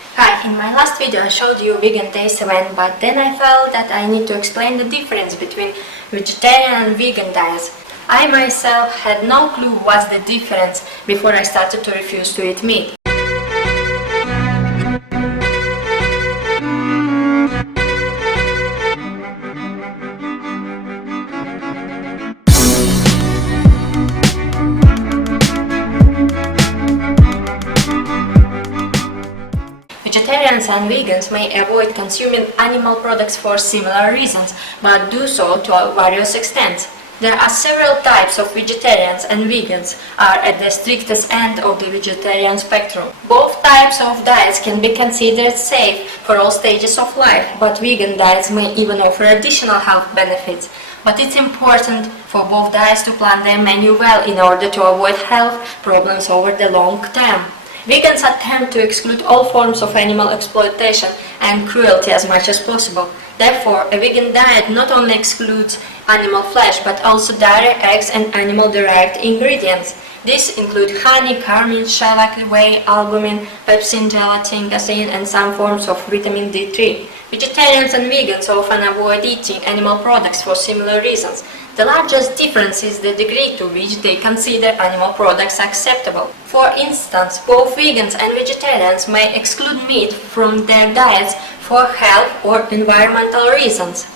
Hi, in my last video I showed you vegan taste event, but then I felt that I need to explain the difference between vegetarian and vegan diets. I myself had no clue what's the difference before I started to refuse to eat meat. Vegetarians and vegans may avoid consuming animal products for similar reasons, but do so to various extents. There are several types of vegetarians, and vegans are at the strictest end of the vegetarian spectrum. Both types of diets can be considered safe for all stages of life, but vegan diets may even offer additional health benefits. But it's important for both diets to plan their menu well in order to avoid health problems over the long term. Vegans attempt to exclude all forms of animal exploitation and cruelty as much as possible. Therefore, a vegan diet not only excludes animal flesh but also dairy, eggs and animal-derived ingredients. These include honey, carmine, shellac, whey, albumin, pepsin, gelatin, casein and some forms of vitamin D3. Vegetarians and vegans often avoid eating animal products for similar reasons. The largest difference is the degree to which they consider animal products acceptable. For instance, both vegans and vegetarians may exclude meat from their diets for health or environmental reasons.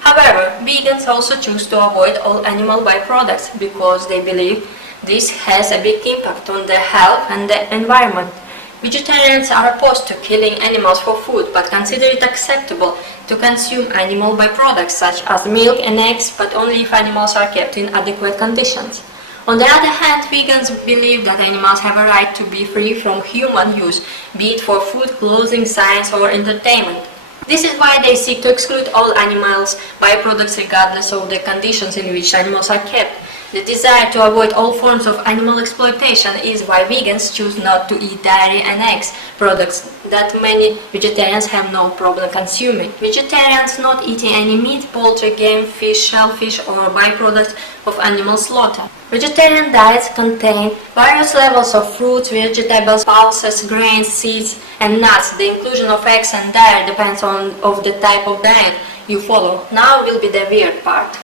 However, vegans also choose to avoid all animal byproducts because they believe this has a big impact on their health and the environment. Vegetarians are opposed to killing animals for food but consider it acceptable to consume animal byproducts such as milk and eggs, but only if animals are kept in adequate conditions. On the other hand, vegans believe that animals have a right to be free from human use, be it for food, clothing, science or entertainment. This is why they seek to exclude all animals' byproducts regardless of the conditions in which animals are kept. The desire to avoid all forms of animal exploitation is why vegans choose not to eat dairy and eggs, products that many vegetarians have no problem consuming. Vegetarians not eating any meat, poultry, game, fish, shellfish or byproducts of animal slaughter. Vegetarian diets contain various levels of fruits, vegetables, pulses, grains, seeds and nuts. The inclusion of eggs and dairy depends on the type of diet you follow. Now will be the weird part.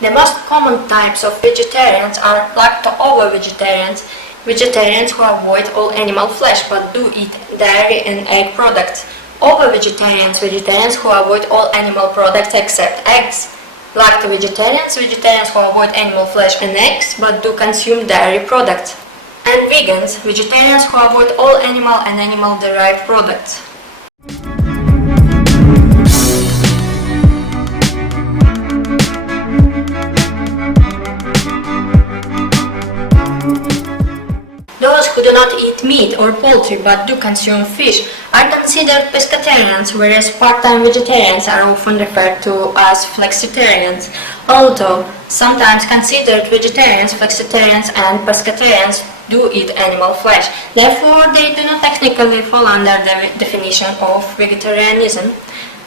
The most common types of vegetarians are lacto-ovo-vegetarians, vegetarians who avoid all animal flesh but do eat dairy and egg products. Ovo-vegetarians, vegetarians who avoid all animal products except eggs. Lacto-vegetarians, vegetarians who avoid animal flesh and eggs but do consume dairy products. And vegans, vegetarians who avoid all animal and animal-derived products. Those who do not eat meat or poultry but do consume fish are considered pescatarians, whereas part-time vegetarians are often referred to as flexitarians. Although sometimes considered vegetarians, flexitarians and pescatarians do eat animal flesh. Therefore, they do not technically fall under the definition of vegetarianism.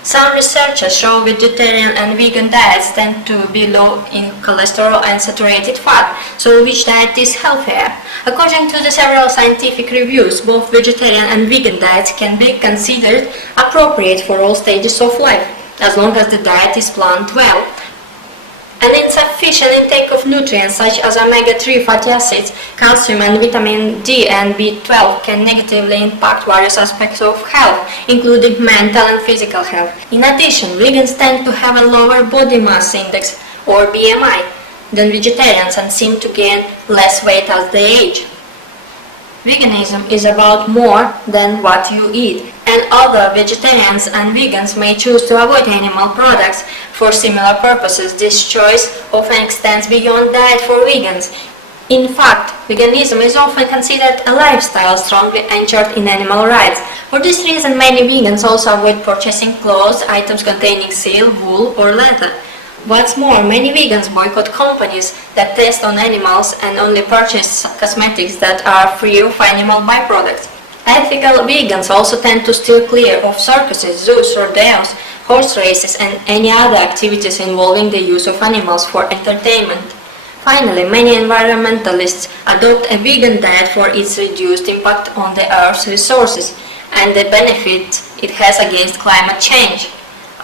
Some researchers show vegetarian and vegan diets tend to be low in cholesterol and saturated fat, so which diet is healthier? According to the several scientific reviews, both vegetarian and vegan diets can be considered appropriate for all stages of life, as long as the diet is planned well. An insufficient intake of nutrients such as omega-3 fatty acids, calcium and vitamin D and B12 can negatively impact various aspects of health, including mental and physical health. In addition, vegans tend to have a lower body mass index, or BMI, than vegetarians and seem to gain less weight as they age. Veganism is about more than what you eat, and although vegetarians and vegans may choose to avoid animal products for similar purposes, this choice often extends beyond diet for vegans. In fact, veganism is often considered a lifestyle strongly anchored in animal rights. For this reason, many vegans also avoid purchasing clothes, items containing seal, wool or leather. What's more, many vegans boycott companies that test on animals and only purchase cosmetics that are free of animal byproducts. Ethical vegans also tend to steer clear of circuses, zoos, rodeos, horse races, and any other activities involving the use of animals for entertainment. Finally, many environmentalists adopt a vegan diet for its reduced impact on the Earth's resources and the benefit it has against climate change.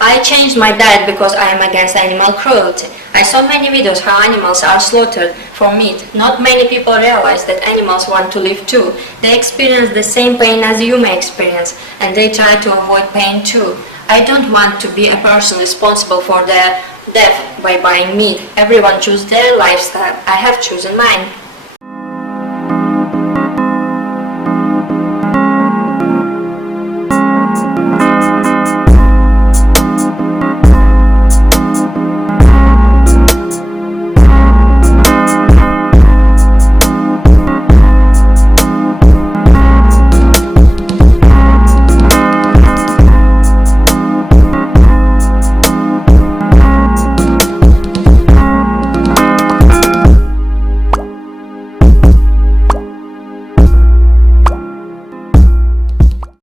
I changed my diet because I am against animal cruelty. I saw many videos how animals are slaughtered for meat. Not many people realize that animals want to live too. They experience the same pain as you may experience, and they try to avoid pain too. I don't want to be a person responsible for their death by buying meat. Everyone chooses their lifestyle. I have chosen mine.